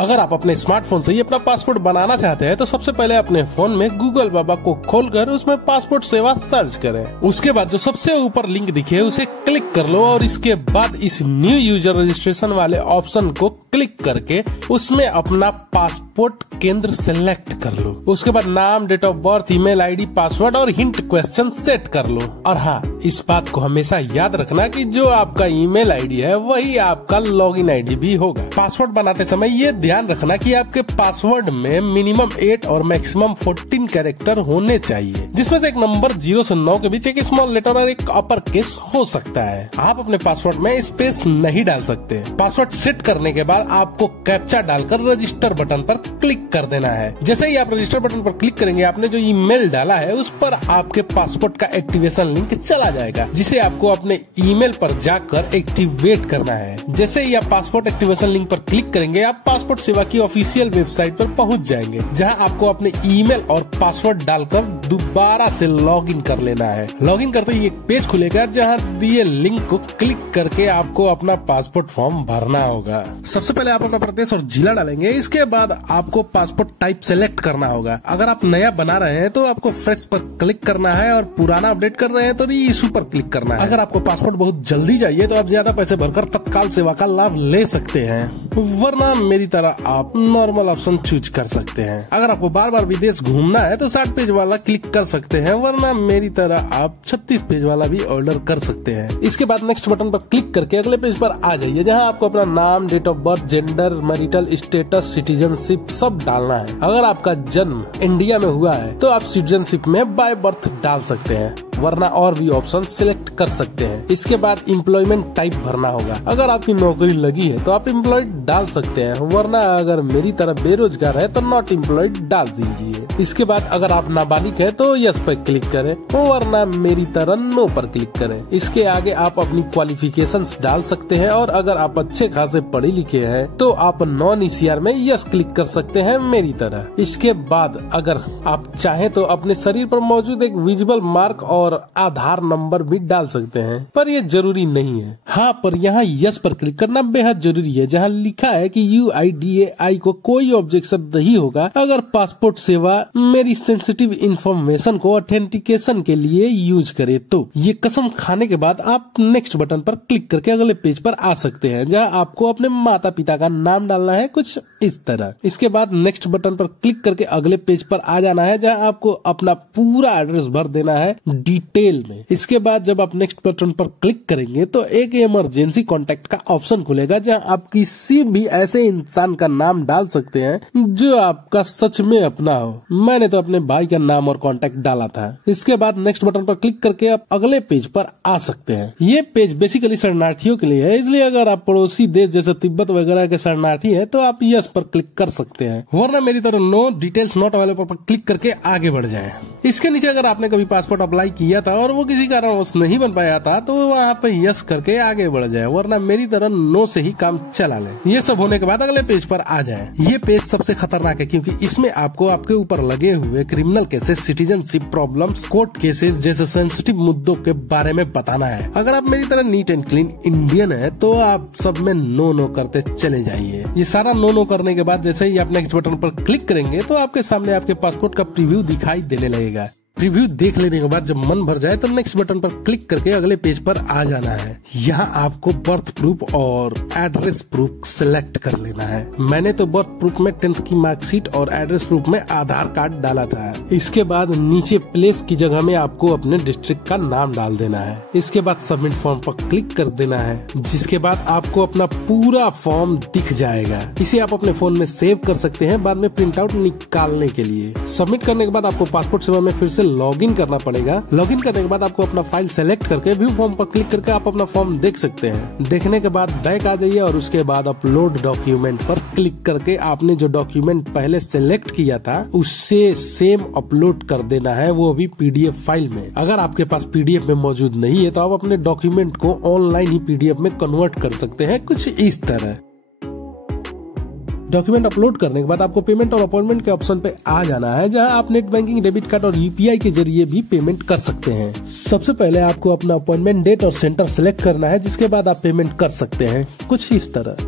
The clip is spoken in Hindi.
अगर आप अपने स्मार्टफोन से ही अपना पासपोर्ट बनाना चाहते हैं तो सबसे पहले अपने फोन में गूगल बाबा को खोलकर उसमें पासपोर्ट सेवा सर्च करें। उसके बाद जो सबसे ऊपर लिंक दिखे उसे क्लिक कर लो और इसके बाद इस न्यू यूजर रजिस्ट्रेशन वाले ऑप्शन को क्लिक करके उसमें अपना पासपोर्ट केंद्र सेलेक्ट कर लो। उसके बाद नाम, date of birth, email ID, password और हिंट क्वेश्चन सेट कर लो। और हाँ, इस बात को हमेशा याद रखना कि जो आपका ईमेल आईडी है वही आपका लॉगिन आईडी भी होगा। पासवर्ड बनाते समय ये ध्यान रखना कि आपके पासवर्ड में मिनिमम 8 और मैक्सिमम 14 कैरेक्टर होने चाहिए, जिसमें से एक नंबर 0 से 9 के बीच एक स्मॉल लेटर और एक अपर केस हो सकता है। आप अपने पासवर्ड में स्पेस नहीं डाल सकते। पासवर्ड सेट करने के बाद आपको कैप्चा डालकर रजिस्टर बटन पर क्लिक कर देना है। जैसे ही आप रजिस्टर बटन पर क्लिक करेंगे, आपने जो ईमेल डाला है उस पर आपके पासपोर्ट का एक्टिवेशन लिंक चला जाएगा, जिसे आपको अपने ईमेल पर जाकर एक्टिवेट करना है। जैसे ही आप पासपोर्ट एक्टिवेशन लिंक पर क्लिक करेंगे, आप पासपोर्ट सेवा की ऑफिशियल वेबसाइट पर पहुंच जाएंगे, जहां आपको अपने ईमेल और पासवर्ड डालकर दोबारा से लॉगिन कर लेना है। लॉगिन करते ही एक पेज खुलेगा जहां दिए लिंक को क्लिक करके आपको अपना पासपोर्ट फॉर्म भरना होगा। सबसे पहले आप अपना प्रदेश और जिला डालेंगे। इसके बाद आपको पासपोर्ट टाइप सेलेक्ट करना होगा। अगर आप नया बना रहे हैं तो आपको फ्रेश पर क्लिक करना है और पुराना अपडेट कर रहे हैं तो री इशू पर क्लिक करना है। अगर आपको पासपोर्ट बहुत जल्दी चाहिए तो आप ज्यादा पैसे भरकर तत्काल सेवा का लाभ ले सकते हैं, वरना मेरी तरह आप नॉर्मल ऑप्शन चूज कर सकते हैं। अगर आपको बार बार विदेश घूमना है तो 60 पेज वाला क्लिक कर सकते हैं, वरना मेरी तरह आप 36 पेज वाला भी ऑर्डर कर सकते हैं। इसके बाद नेक्स्ट बटन पर क्लिक करके अगले पेज पर आ जाइए, जहां आपको अपना नाम, date of birth, gender, marital status, citizenship सब डालना है। अगर आपका जन्म इंडिया में हुआ है तो आप सिटीजनशिप में बाय बर्थ डाल सकते हैं, वरना और भी ऑप्शन सिलेक्ट कर सकते हैं। इसके बाद एम्प्लॉयमेंट टाइप भरना होगा। अगर आपकी नौकरी लगी है तो आप एम्प्लॉयड डाल सकते हैं, वरना अगर मेरी तरह बेरोजगार है तो नॉट एम्प्लॉयड डाल दीजिए। इसके बाद अगर आप नाबालिग है तो यस पर क्लिक करें, वरना मेरी तरह नो पर क्लिक करें। इसके आगे आप अपनी क्वालिफिकेशंस डाल सकते हैं, और अगर आप अच्छे खासे पढ़े लिखे हैं तो आप नॉन ईसीआर में यस क्लिक कर सकते हैं मेरी तरह। इसके बाद अगर आप चाहें तो अपने शरीर पर मौजूद एक विजिबल मार्क और आधार नंबर भी डाल सकते हैं, पर ये जरूरी नहीं है। हाँ, पर यहाँ यस पर क्लिक करना बेहद जरूरी है, जहाँ लिखा है कि UIDAI को कोई ऑब्जेक्शन नहीं होगा अगर पासपोर्ट सेवा मेरी सेंसिटिव इंफॉर्मेशन को ऑथेंटिकेशन के लिए यूज करे तो। ये कसम खाने के बाद आप नेक्स्ट बटन पर क्लिक करके अगले पेज पर आ सकते हैं, जहाँ आपको अपने माता पिता का नाम डालना है, कुछ इस तरह। इसके बाद नेक्स्ट बटन पर क्लिक करके अगले पेज पर आ जाना है, जहाँ आपको अपना पूरा एड्रेस भर देना है डिटेल में। इसके बाद जब आप नेक्स्ट बटन पर क्लिक करेंगे तो एक इमरजेंसी कॉन्टेक्ट का ऑप्शन खुलेगा, जहां आप किसी भी ऐसे इंसान का नाम डाल सकते हैं जो आपका सच में अपना हो। मैंने तो अपने भाई का नाम और कॉन्टेक्ट डाला था। इसके बाद नेक्स्ट बटन पर क्लिक करके आप अगले पेज पर आ सकते हैं। ये पेज बेसिकली शरणार्थियों के लिए है, इसलिए अगर आप पड़ोसी देश जैसे तिब्बत वगैरह के शरणार्थी है तो आप यस पर क्लिक कर सकते हैं, वरना मेरी तरह नो डिटेल्स नॉट अवेलेबल पर क्लिक करके आगे बढ़ जाए। इसके नीचे अगर आपने कभी पासपोर्ट अप्लाई किया था और वो किसी कारणवश नहीं बन पाया था तो वहाँ पे यस करके आगे बढ़ जाए, वरना मेरी तरह नो से ही काम चला ले। ये सब होने के बाद अगले पेज पर आ जाए। ये पेज सबसे खतरनाक है, क्योंकि इसमें आपको आपके ऊपर लगे हुए criminal cases, citizenship problems, court cases जैसे सेंसिटिव मुद्दों के बारे में बताना है। अगर आप मेरी तरह नीट एंड क्लीन इंडियन है तो आप सब में नो नो करते चले जाइए। ये सारा नो करने के बाद जैसे ही आप नेक्स्ट बटन पर क्लिक करेंगे तो आपके सामने आपके पासपोर्ट का प्रीव्यू दिखाई देने लगेगा। प्रीव्यू देख लेने के बाद जब मन भर जाए तो नेक्स्ट बटन पर क्लिक करके अगले पेज पर आ जाना है। यहाँ आपको बर्थ प्रूफ और एड्रेस प्रूफ सिलेक्ट कर लेना है। मैंने तो बर्थ प्रूफ में 10th की मार्कशीट और एड्रेस प्रूफ में आधार कार्ड डाला था। इसके बाद नीचे प्लेस की जगह में आपको अपने डिस्ट्रिक्ट का नाम डाल देना है। इसके बाद सबमिट फॉर्म पर क्लिक कर देना है, जिसके बाद आपको अपना पूरा फॉर्म दिख जाएगा। इसे आप अपने फोन में सेव कर सकते हैं बाद में प्रिंट आउट निकालने के लिए। सबमिट करने के बाद आपको पासपोर्ट सेवा में फिर से लॉगिन करना पड़ेगा। लॉगिन करने के बाद आपको अपना फाइल सेलेक्ट करके व्यू फॉर्म पर क्लिक करके आप अपना फॉर्म देख सकते हैं। देखने के बाद बैक आ जाइए और उसके बाद अपलोड डॉक्यूमेंट पर क्लिक करके आपने जो डॉक्यूमेंट पहले सेलेक्ट किया था उससे सेम अपलोड कर देना है, वो भी PDF फाइल में। अगर आपके पास PDF में मौजूद नहीं है तो आप अपने डॉक्यूमेंट को ऑनलाइन ही PDF में कन्वर्ट कर सकते हैं, कुछ इस तरह। डॉक्यूमेंट अपलोड करने के बाद आपको पेमेंट और अपॉइंटमेंट के ऑप्शन पे आ जाना है, जहां आप नेट बैंकिंग, डेबिट कार्ड और UPI के जरिए भी पेमेंट कर सकते हैं। सबसे पहले आपको अपना अपॉइंटमेंट डेट और सेंटर सेलेक्ट करना है, जिसके बाद आप पेमेंट कर सकते हैं, कुछ इस तरह।